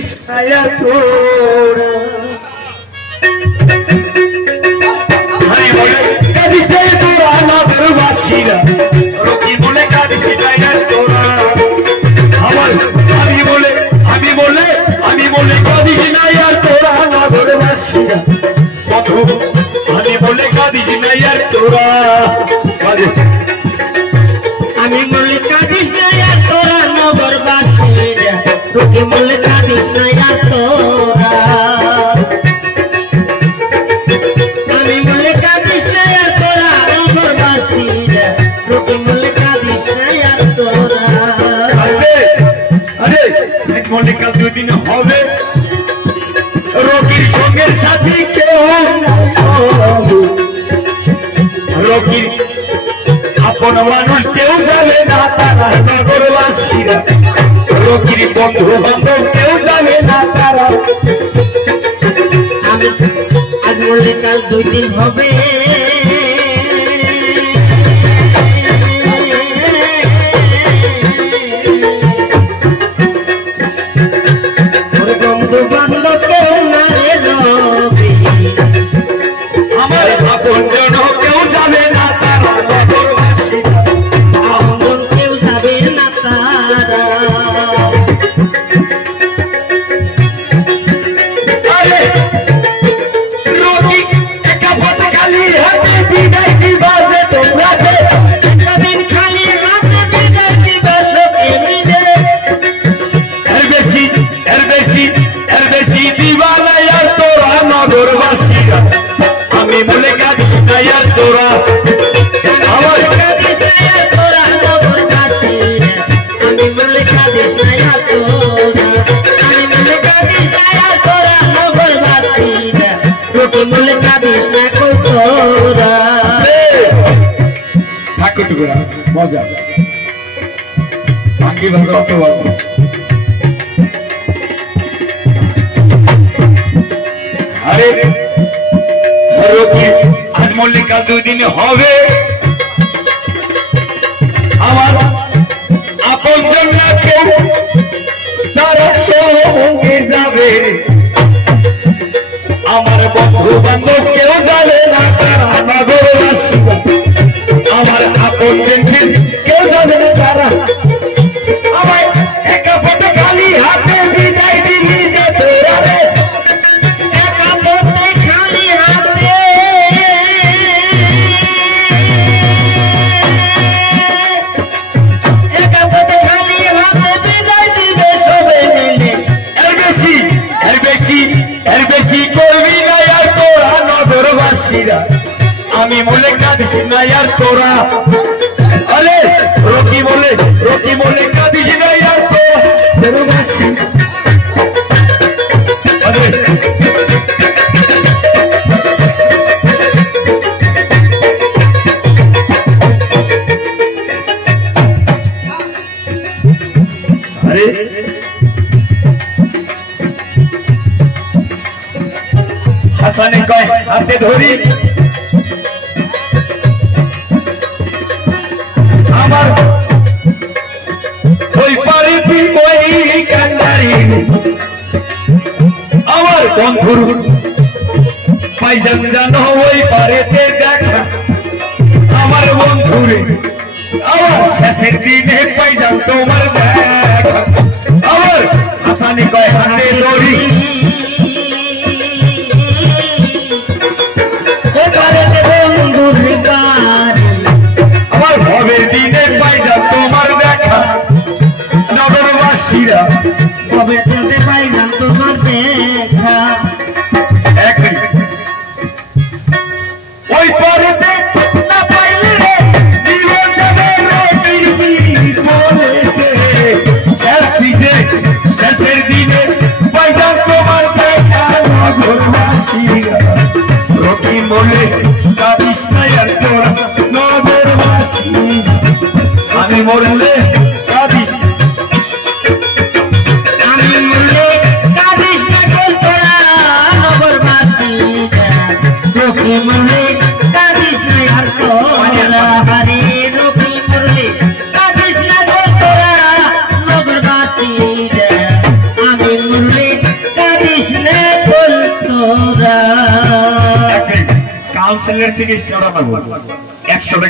कृष्णया तोरा हरि बोले कदी से तोरा नगर वासीरा रोकी बोले कदी से नया तोरा हमारे अभी बोले कदी से नया तोरा नगर वासीरा बंधु हरि बोले कदी से नया तोरा আমি বলে কাঁদিস না আর তোরা নগরবাসীরা তোকে বলে কাঁদিস না আর তোরা আমি বলে কাঁদিস না আর তোরা নগরবাসীরা তোকে বলে কাঁদিস না আর তোরা আরে এক মনে কাল দুই দিন হবে রোগীর সঙ্গে সাথী কেউ রোগীর আপন মানুষ কেউ যাবে না তারা নগরবাসীরা রোগীর বন্ধু বান্ধব কেউ যাবে না তারা আমি আজ বললে কাল দুই দিন হবে বন্ধু বান্ধব কেউ না রে রবি আমার আপন জন কেউ যাবে না তারা নগরবাসীরা আপন কেউ যাবে না তারা আরে রোগী একা পথ খালি হাতে বিদায় দিবা যে তোমরা সে একদিন খালি হাতে বিদায় দিবা সকে মিলে এর বেশি দিবা না আর তোরা নগরবাসীরা আমি বলে কাঁদিস না আর তোরা আমার কাঁদিস না আর তোরা নগরবাসীরা আমি বলে কাঁদিস না আর তোরা আমি বলে কাঁদিস না আর তোরা নগরবাসীরা তোকে বলে কাঁদিস না কো তোরা ঠাকুর টুকুরা মজা বাকি ভাষা অত বলবো আরে রোগী আজ মল্লিকা দুদিন হবে আমার আপন জন্য কেউ তারা সঙ্গে যাবে আমার বন্ধু বান্ধব কেউ যাবে না তারা নগরবাসীরা আমার আপন পেন্সিল কেউ যাবে না তারা আমার একা ফটো খালি হাতে বিদায় দিলি যে তোরা রে একা পথে খালি হাতে একা পথে খালি হাতে বিদায় দিবে সবে মিলে এর বেশি করবি না আর তোরা নগরবাসীরা আমি বলে কাঁদিস না আর তোরা আরে রকি বলে কাঁদিস না আর তোরা নগরবাসী আরে হাসানে কয় হাতে ধরি আমার ওই পারে ওই কান্দারি আমার বন্ধুর পাইজান জানো ওই পারেতে দেখা আমার বন্ধুরে আমার শেষের দিনে পাইজান তোমার দেখা আমার হাসানে কয় হাতে ধরি আমার ভবের দিনে পাইজা তোমার দেখা নগরবাসীরা কবে যেতে পাইলাম তোমার দেখা ওই পরেতে না পাইলে রে জীবন যাবে রোগীর বলেতে শেষের দিনে পাইজা তোমার দেখা নগরবাসীরা রোগী বলে কাঁদিস না আর তোরা নগরবাসীরা আমি মরলে কাঁদিস আমি বললে কাঁদিস না গো তোরা নগরবাসীরা তোকে বললে কাঁদিস না আর তোরা হারে রোগী মরলে কাঁদিস না গো তোরা নগরবাসীরা আমি বললে কাউন্সিলর থেকে স্টার বানাবো 100 টাকা